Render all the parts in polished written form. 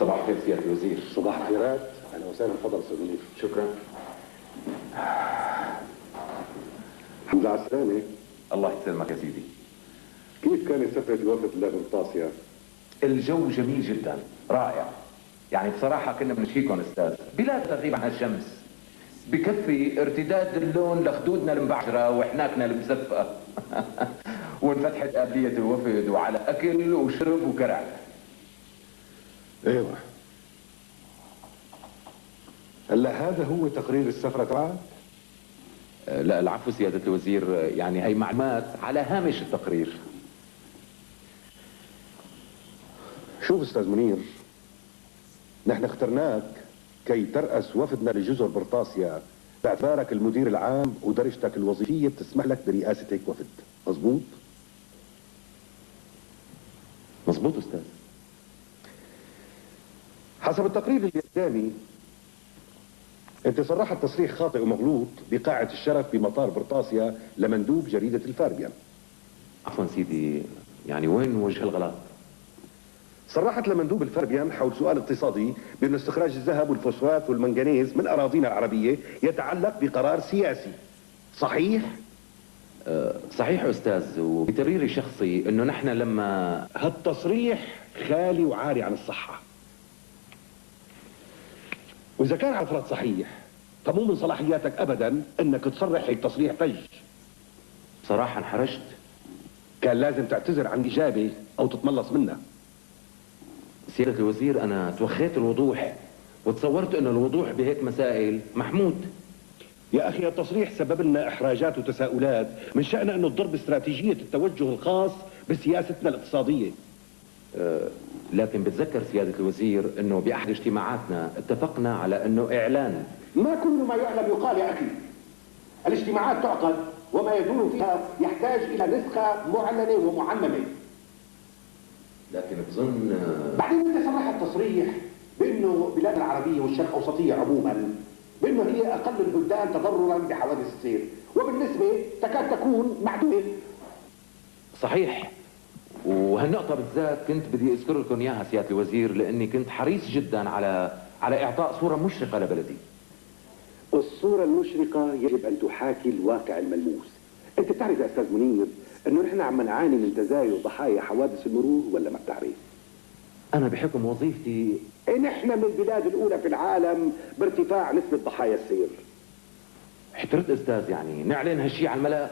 صباح الخير سيادة الوزير. صباح الخيرات، اهلا وسهلا، تفضل استاذ منير. شكرا. الحمد لله على السلامة. الله يسلمك يا سيدي. كيف كانت سفرة الوفد لبرطاسيا؟ الجو جميل جدا، رائع. يعني بصراحة كنا بنشكيكم استاذ، بلا تغيب عن الشمس. بكفي ارتداد اللون لخدودنا المبعجرة وحناكنا المزفقة. وانفتحت قابلية الوفد وعلى أكل وشرب وكرع. ايوه. هلا هذا هو تقرير السفرة تبعك؟ لا العفو سيادة الوزير، يعني هي معلومات على هامش التقرير. شوف استاذ منير، نحن اخترناك كي ترأس وفدنا لجزر برطاسيا باعتبارك المدير العام ودرجتك الوظيفية بتسمح لك برئاسة هيك وفد، مظبوط؟ مظبوط استاذ. حسب التقرير اللي قدامي انت صرحت تصريح خاطئ ومغلوط بقاعة الشرف بمطار برطاسيا لمندوب جريدة الفاربيان. عفوا سيدي، يعني وين وجه الغلط؟ صرحت لمندوب الفاربيان حول سؤال اقتصادي بأن استخراج الذهب والفوسفات والمنغنيز من أراضينا العربية يتعلق بقرار سياسي، صحيح؟ صحيح أستاذ، وبتقريري الشخصي أنه نحن لما... هالتصريح خالي وعاري عن الصحة. وإذا كان على فرض صحيح فمو من صلاحياتك أبدا أنك تصرح هيك تصريح فج. بصراحة انحرجت. كان لازم تعتذر عن إجابة أو تتملص منها. سيادة الوزير، أنا توخيت الوضوح وتصورت أنه الوضوح بهيك مسائل محمود. يا أخي التصريح سبب لنا إحراجات وتساؤلات من شأنه أنه تضر باستراتيجية التوجه الخاص بسياستنا الاقتصادية. لكن بتذكر سيادة الوزير أنه بأحد اجتماعاتنا اتفقنا على أنه إعلان. ما كل ما يعلم يقال يا أخي. الاجتماعات تعقد وما يدور فيها يحتاج إلى نسخة معلنة ومعممة. لكن بظن بعدين انت صرحت تصريح بانه بلاد العربيه والشرق الاوسطيه عموما بانه هي اقل البلدان تضررا بحوادث السير، وبالنسبه تكاد تكون معدومه. صحيح، وهالنقطة بالذات كنت بدي اذكر لكم اياها سيادة الوزير، لاني كنت حريص جدا على اعطاء صورة مشرقة لبلدي. الصورة المشرقة يجب ان تحاكي الواقع الملموس. انت بتعرف يا استاذ منير انه نحن عم نعاني من تزايد ضحايا حوادث المرور، ولا ما بتعرف؟ انا بحكم وظيفتي نحن من البلاد الاولى في العالم بارتفاع نسبة ضحايا السير. احترت استاذ، يعني نعلن هالشي على الملأ؟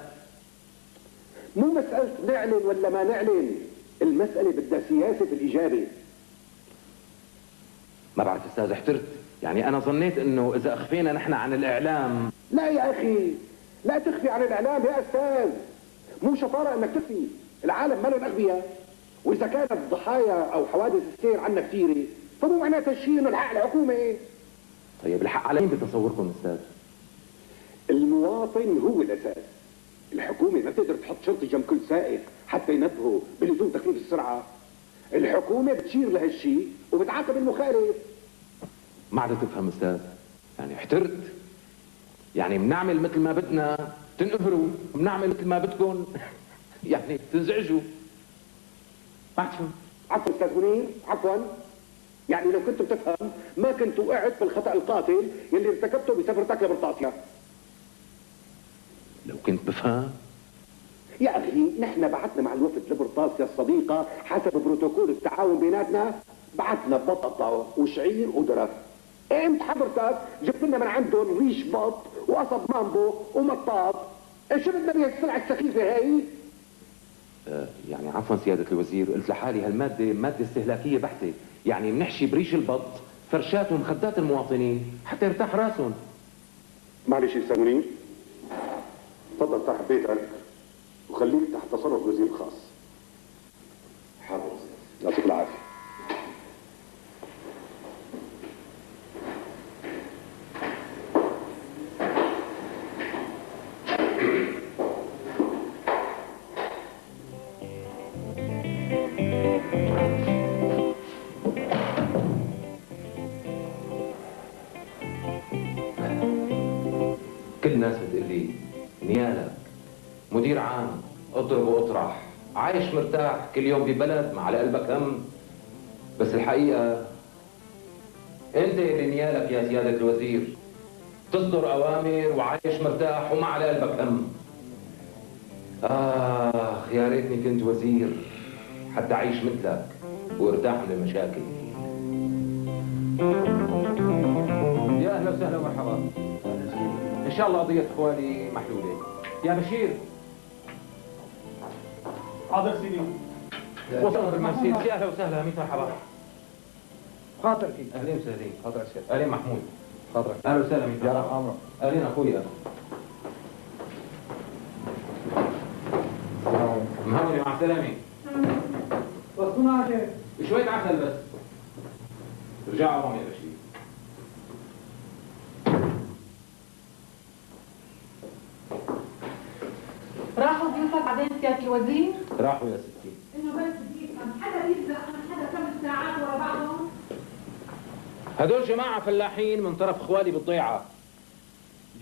مو مسألة نعلن ولا ما نعلن، المسألة بدها سياسة في الإجابة. ما بعرف استاذ، احترت. يعني انا ظنيت انه اذا اخفينا نحن عن الاعلام... لا يا اخي، لا تخفي عن الاعلام يا استاذ. مو شطارة انك تخفي، العالم ما لهم اغبياء. واذا كانت ضحايا او حوادث السير عنا كثيرة فمو معناتها الشيء انه الحق الحكومة. طيب الحق على مين بتصوركم استاذ؟ المواطن هو الاساس. الحكومة ما بتقدر تحط شرطي جنب كل سائق حتى ينبهه بلزوم تخفيف السرعة. الحكومة بتشير لهالشيء وبتعاقب المخالف. ما عاد تفهم استاذ، يعني احترت. يعني بنعمل مثل ما بدنا تنقهروا، بنعمل مثل ما بدكم يعني تنزعجوا. ما تفهم. عفوا استاذ منير، عفوا. يعني لو كنت بتفهم ما كنت وقعت بالخطأ القاتل يلي ارتكبته بسفرتك لبرطاسيا. لو كنت بفهم يا اخي نحن بعثنا مع الوفد لبرطاسيا الصديقة حسب بروتوكول التعاون بيناتنا، بعثنا بطاطا وشعير وذرة. امتى حضرتك جبت لنا من عندهم ريش بط وقصب مامبو ومطاط؟ شو بدنا بها السلعة السخيفة هي؟ يعني عفوا سيادة الوزير، قلت لحالي هالمادة مادة استهلاكية بحتة، يعني بنحشي بريش البط فرشات ومخدات المواطنين حتى يرتاح راسهم. معلش يا استاذ منير، تفضل تحت بيتك وخليك تحت تصرف الوزير الخاص. حاضر. يعطيك العافية. كل الناس بتقول لي نيالك مدير عام، اضرب واطرح، عايش مرتاح كل يوم ببلد ما على قلبك هم. بس الحقيقة انت اللي نيالك يا سيادة الوزير تصدر اوامر وعايش مرتاح وما على قلبك هم. يا ريتني كنت وزير حتى اعيش مثلك وارتاح من المشاكل. يا اهلا وسهلا ومرحبا. ان شاء الله قضية اخواني محلولة. يا بشير. حاضر سيدي. وصلنا بالمرسيدس. يا اهلا وسهلا. ميت مرحبا. خاطرك. اهلين وسهلين. خاطرك سيدي. اهلين محمود. خاطرك. اهلا وسهلا. ميت يا مرحبا. رب عمرك. اهلين اخويا. مهوني مع السلامة. بس معك شوية عسل بس. رجعوا هم يا بشير. راحوا ضيوفك بعدين سيادة الوزير؟ راحوا يا ستي. انه بس بيفهم حدا بيسرق من حدا 8 ساعات ورا بعضهم؟ هدول جماعة فلاحين من طرف اخوالي بالضيعة.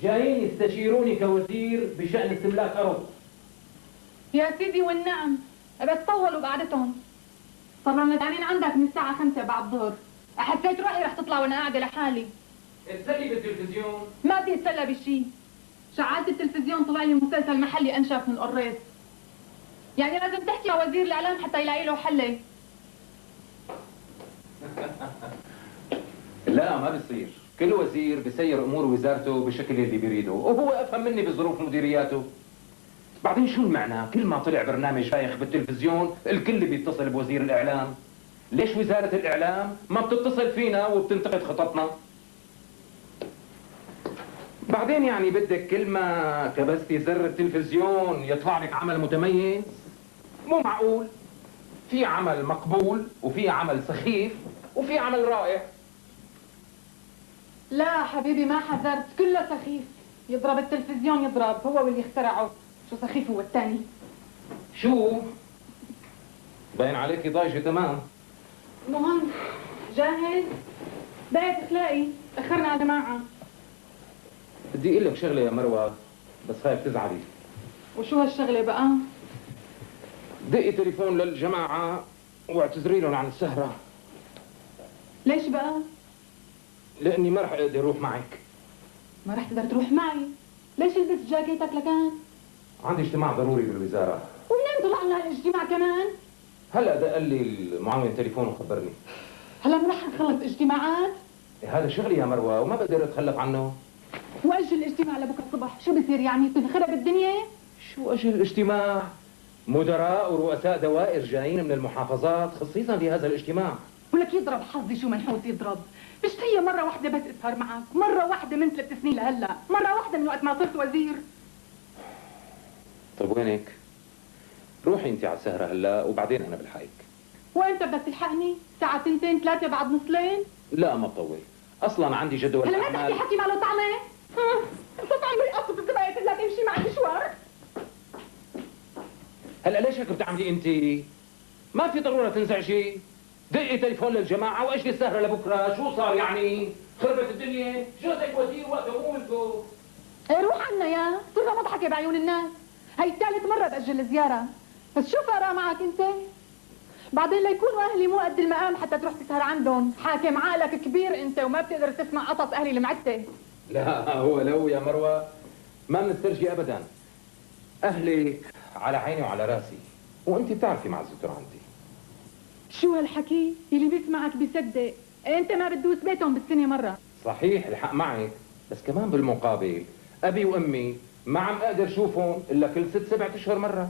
جايين يستشيروني كوزير بشأن استملاك أرض. يا سيدي والنعم، بس طولوا بقعدتهم. طبعا مدعمين عندك من الساعة 5 بعد الظهر. حسيت روحي رح تطلع وانا قاعدة لحالي. اتسلي بالتلفزيون. ما بدي اتسلى بشي. شعلت التلفزيون طلع لي مسلسل محلي انشف من القريص. يعني لازم تحكي مع وزير الاعلام حتى يلاقي له حله. لا ما بصير، كل وزير بيسير امور وزارته بالشكل اللي بيريده، وهو افهم مني بظروف مديرياته. بعدين شو المعنى؟ كل ما طلع برنامج بايخ بالتلفزيون الكل بيتصل بوزير الاعلام. ليش وزارة الاعلام ما بتتصل فينا وبتنتقد خططنا؟ بعدين يعني بدك كل ما كبستي زر التلفزيون يطلع لك عمل متميز؟ مو معقول. في عمل مقبول وفي عمل سخيف وفي عمل رائع. لا حبيبي ما حذرت، كله سخيف. يضرب التلفزيون يضرب، هو واللي اخترعه. شو سخيف هو الثاني؟ شو؟ باين عليكي ضايجة تمام. المهم جاهز؟ بداية اخلاقي، تأخرنا على جماعة. بدي اقول لك شغلة يا مروة بس خايف تزعلي. وشو هالشغلة بقى؟ دقي تليفون للجماعة واعتذري لهم عن السهرة. ليش بقى؟ لاني ما رح اقدر اروح معك. ما رح تقدر تروح معي. ليش لبست جاكيتك لكان؟ عندي اجتماع ضروري بالوزارة. ومنين طلع لنا الاجتماع كمان؟ هلا دق لي المعاون التليفون وخبرني. هلا ما رح نخلص اجتماعات؟ هذا شغلي يا مروة وما بقدر اتخلف عنه. واجل الاجتماع لبكره الصبح، شو بصير يعني؟ تنخرب الدنيا؟ شو اجل الاجتماع؟ مدراء ورؤساء دوائر جايين من المحافظات خصيصا لهذا الاجتماع. ولك يضرب حظي شو منحوس يضرب. مش هي مرة واحدة بس اسهر معك، مرة واحدة من 3 سنين لهلا، مرة واحدة من وقت ما صرت وزير. طيب وينك؟ روحي انت على السهرة هلا وبعدين انا بلحقك. وانت بدك تلحقني؟ الساعة 2 3 بعد نص ليل؟ لا ما بطول، اصلا عندي جدول هلا ما تحكي حكي ماله طعمة؟ صرت عمري اقصد الزباية لا تمشي معي مشوار. هلا ليش هيك بتعملي انت؟ ما في ضرورة تنزعجي. دقي تليفون للجماعة واجلي السهرة لبكرة، شو صار يعني؟ خربت الدنيا؟ جوزك وزير وقته مو ملكه. ايه روح عنا يا، صرنا مضحكة بعيون الناس. هي ثالث مرة بأجل الزيارة، بس شو فارقة معك انت؟ بعدين ليكونوا اهلي مو قد المقام حتى تروح تسهر عندهم، حاكم عقلك كبير انت وما بتقدر تسمع قصص اهلي المعتة. لا هو لو يا مروة ما بنسترجي ابدا. اهلك على عيني وعلى راسي، وانت بتعرفي معزته عندي. شو هالحكي؟ اللي بيسمعك بيصدق، انت ما بتدوس بيتهم بالسنة مرة. صحيح الحق معك، بس كمان بالمقابل ابي وامي ما عم اقدر شوفهم الا كل 6 7 اشهر مرة.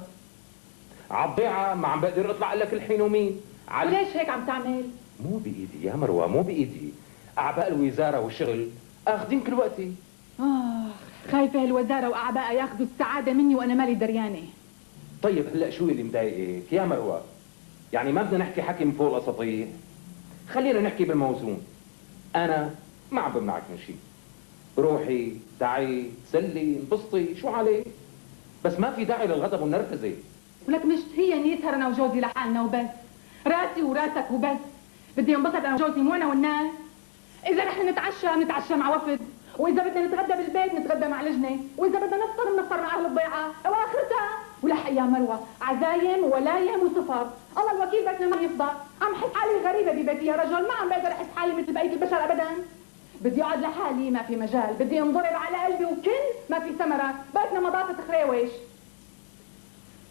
عالضيعة ما عم بقدر اطلع الا كل حين ومين. وليش هيك عم تعمل؟ مو بايدي يا مروة، مو بايدي. اعباء الوزارة والشغل اخذين كل وقتي. خايفة هالوزارة واعبائها ياخذوا السعادة مني وانا مالي دريانة. طيب هلا شو اللي مضايقك يا مروة؟ يعني ما بدنا نحكي حكي من فوق الاساطير؟ خلينا نحكي بالموزون. انا ما عم بمنعك من شيء. روحي تعي سلي انبسطي شو عليك؟ بس ما في داعي للغضب والنرفزه. ولك مش هي نسهر انا وجوزي لحالنا وبس، راسي وراسك وبس. بدي انبسط انا وجوزي مو انا والناس. اذا نحن نتعشى مع وفد، واذا بدنا نتغدى بالبيت نتغدى مع لجنه، واذا بدنا نفطر بنفطر مع اهل الضيعه، واخرتها ولح يا مروه، عزايم ولايم وسفر، الله الوكيل بيتنا ما يفضى، عم حس حالي غريبه ببيتي يا رجل، ما عم بقدر احس حالي مثل بقيه البشر ابدا. بدي اقعد لحالي ما في مجال، بدي انضرب على قلبي وكل ما في ثمره، بيتنا مضافه خريوش.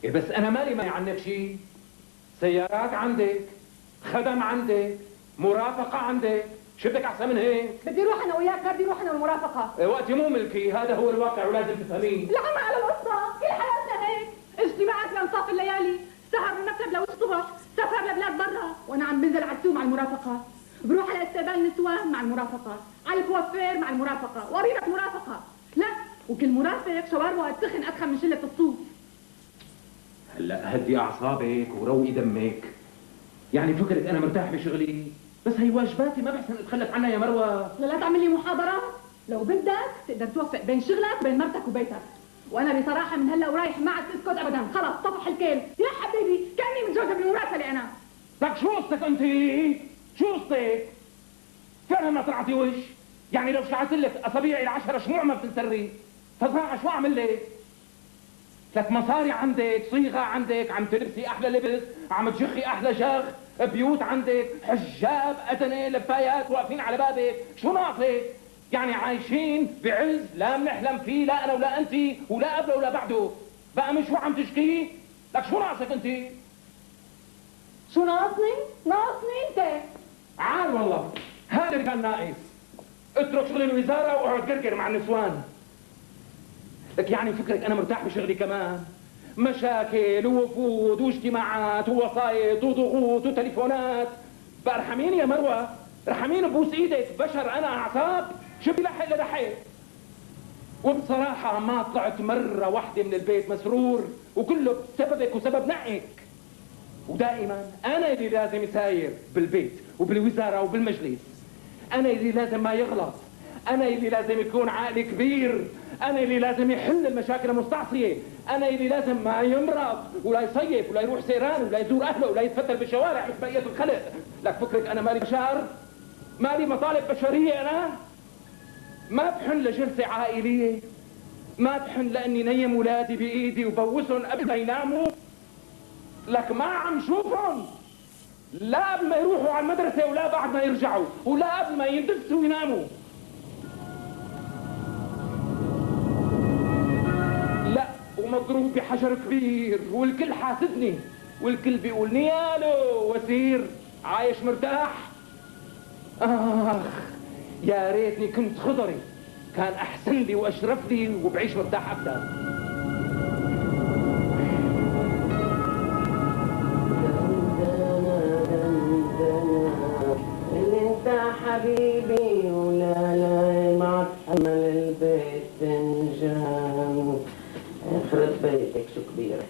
إيه بس انا مالي ما عنك شيء. سيارات عندك، خدم عندك، مرافقه عندك، شو بدك احسن من هيك؟ بدي اروح انا وياك، ما بدي اروح انا والمرافقه. إيه وقتي مو ملكي، هذا هو الواقع ولازم تفهميه. العمى على القصه، كل حياتنا هيك، اجتماعات لانصاف الليالي، سهر بالمكتب لو الصبح، سفر لبلاد برا، وانا عم بنزل على السوق مع المرافقه، بروح على استقبال النسوان مع المرافقه، على الكوافير مع المرافقه، وقريبة مرافقه، لا وكل مرافق شواربه اتخن اتخن من شله الصوف. هلا هدي اعصابك وروقي دمك. يعني فكرك انا مرتاح بشغلي، بس هي واجباتي ما بحسن اتخلف عنها يا مروه. لا تعمل لي محاضرات، لو بدك تقدر توفق بين شغلك وبين مرتك وبيتك، وانا بصراحه من هلا ورايح ما عاد اسكت ابدا، خلص طفح الكيل يا حبيبي، كاني متجوزه بالمراسله انا. لك شو قصتك انت؟ شو قصتك؟ فعلا ما طلعتي وش؟ يعني لو شعلت لك اصابيعي العشرة شموع ما بتنسري، فصاعة شو اعمل لك؟ لك مصاري عندك، صيغه عندك، عم تلبسي احلى لبس، عم تجخي احلى جخ، بيوت عندك، حجاب، أدنى، لفايات واقفين على بابك، شو ناقصك؟ يعني عايشين بعز لا بنحلم فيه لا انا ولا انت ولا قبله ولا بعده، بقى مش شو عم تشكي؟ لك شو ناقصك انت؟ شو ناقصني؟ ناقصني انت. عال والله، هذا اللي كان ناقص. اترك شغل الوزاره واقعد قرقر مع النسوان. لك يعني فكرك انا مرتاح بشغلي كمان؟ مشاكل ووفود واجتماعات ووسايط وضغوط وتليفونات. بقى ارحميني يا مروه، ارحميني بوس ايدك، بشر انا اعصاب، شو بلحق للحق. وبصراحه ما طلعت مره واحده من البيت مسرور، وكله بسببك وسبب نقك. ودائما انا اللي لازم يساير بالبيت وبالوزاره وبالمجلس، انا اللي لازم ما يغلط، انا اللي لازم يكون عقلي كبير، انا اللي لازم يحل المشاكل المستعصيه، انا اللي لازم ما يمرض ولا يصيف ولا يروح سيران ولا يزور اهله ولا يتفتل بالشوارع مثل بقيه الخلق. لك فكرك انا مالي بشر؟ مالي مطالب بشريه انا؟ ما بحن لجلسه عائليه، ما بحن لاني نيم اولادي بايدي وبوسهم قبل ما يناموا. لك ما عم شوفهم لا قبل ما يروحوا على المدرسه ولا بعد ما يرجعوا ولا قبل ما يندفسوا ويناموا. لا ومضروب بحجر كبير والكل حاسدني والكل بيقول نيالو وزير عايش مرتاح. يا ريتني كنت خضري، كان احسن لي واشرف لي وبعيش مرتاح اكثر. حبيبي ولا لا ما تحمل البيت فنجان، يخرب بيتك شو كبيرة.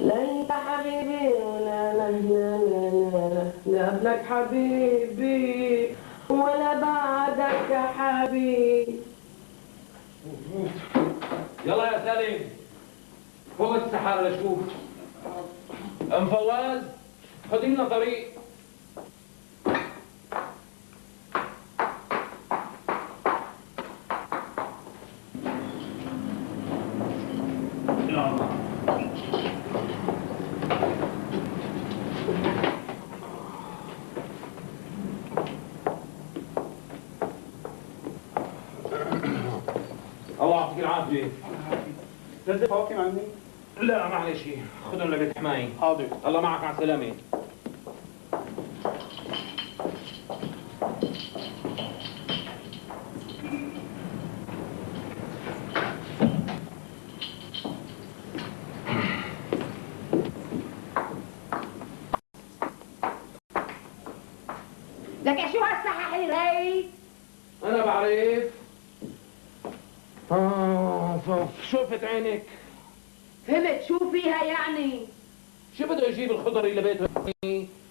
لا انت حبيبي ولا لا لا لا لا قبلك حبيبي ولا بعدك حبيبي. يلا يا سالم فوق السحارة لشوف. ام فواز خدي لنا طريق. الله يعطيك العافية. نزل فواكه عندي؟ لا معلش خذهم لبيت حماي. حاضر. الله معك مع السلامة. لك شو هالسحاحيل هي؟ أنا بعرف. شوفت عينك. فهمت شو فيها يعني؟ شو بده يجيب الخضري لبيته؟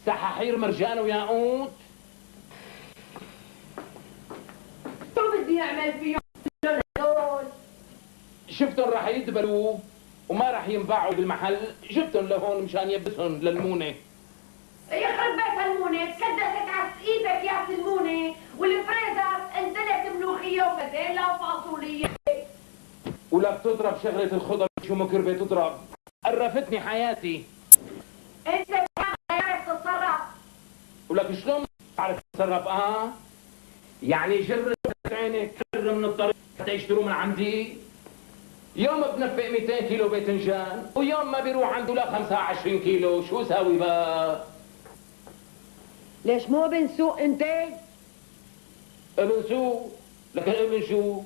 سحاحير مرجان وياقوت؟ شو بدي اعمل فيهم هدول؟ شفتهم راح يدبلوا وما راح ينباعوا بالمحل، جبتهم لهون مشان يبسهم للمونة. يخرب بيت المونة، تكدست على ايدك يا المونة، والفريزر انزلت ملوخية وبازيلا وفاصولية. ولا بتضرب شغلة الخضر شو مكربة تضرب؟ قرفتني حياتي. انت بتعرف تتصرف. ولك شلون بعرف تتصرف؟ يعني جر عينك جر من الطريق حتى يشتروا من عندي. يوم بنفق 200 كيلو باذنجان ويوم ما بيروح عنده لا 25 كيلو، شو ساوي بقى؟ ليش مو بنسوق انت؟ ابن سوق؟ لكن ابن شو؟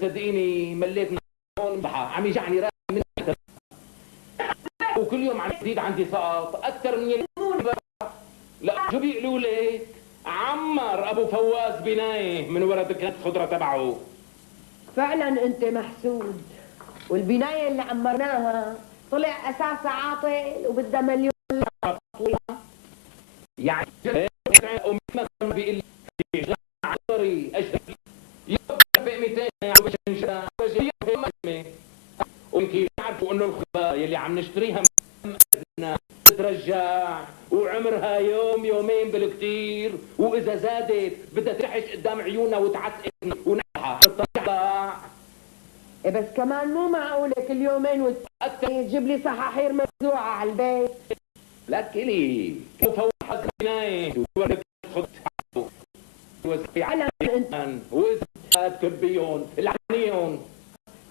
صدقيني مليت من هون عم يجعني رايح من وكل يوم عم يزيد عندي سقط اكثر من لا شو بيقولوا لك؟ عمر ابو فواز بنايه من ورا دكان خضره تبعه. فعلا انت محسود، والبنايه اللي عمرناها طلع اساسها عاطل وبدها مليون. يعني امي مثلا بيقول لي عمري اشتري يبقى 200 باذنجان ويمكن يعرفوا انه الخبا يلي عم نشتريها تترجع وعمرها يوم يومين بالكثير، واذا زادت بدها ترحش قدام عيوننا وتعتقنا ونحها تطلع. بس كمان مو معقوله كل يومين تجيب لي صحاحير مفزوعه على البيت. لك الي فوحت بنايه فعلا انت واذا كبيون العنيون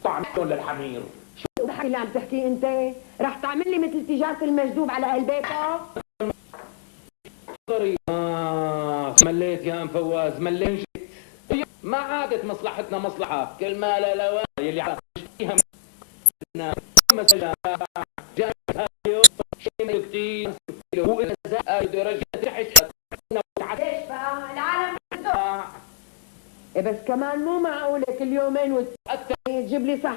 طعمهم للحمير. شو الحكي اللي عم تحكيه انت؟ رح تعمل لي مثل تجاره المجذوب على اهل بيتك؟ مليت يا ام فواز مليت. ما عادت مصلحتنا مصلحه، كل ما لا لوان يلي عم نشتريها مثلا جاء يوم شيء كثير واذا زاد رجعت رحش ليش بقى؟ العالم بس كمان مو معقوله كل يومين تجيب لي صحاحير